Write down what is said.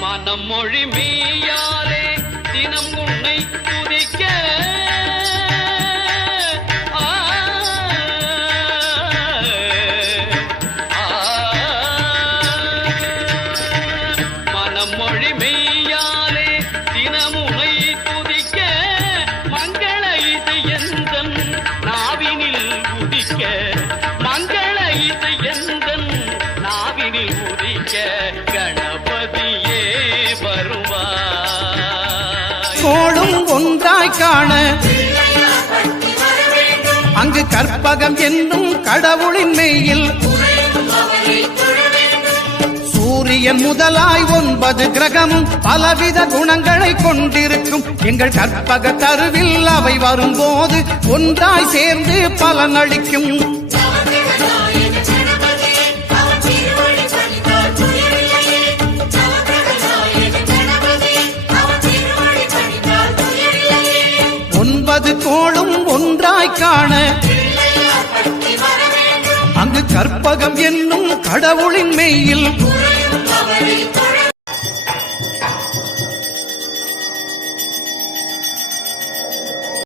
மனம் மொழி மெய்யாலே தினம் உன்னை துதிக்க மனம் மொழி மெய்யாலே தினம் உன்னை துதிக்க மங்கள இது எந்தன் நாவினில் உதிக்க மங்கள இது எந்தன் நாவினில் உதிக்க கணபதியே வருவாய். கோளும் ஒன்றாய் காண அங்கு கற்பகம் என்னும் கடவுளின் மெய்யில் சூரியன் முதலாய் 9 கிரகமும் பலவித குணங்களை கொண்டிருக்கும் எங்கள் கற்பக தருவில் அவை வரும்போது ஒன்றாய் சேர்ந்து பலனளிக்கும். கோளும் ஒன்றாய் காண அங்கு கற்பகம் என்னும் கடவுளின் மெய்யில்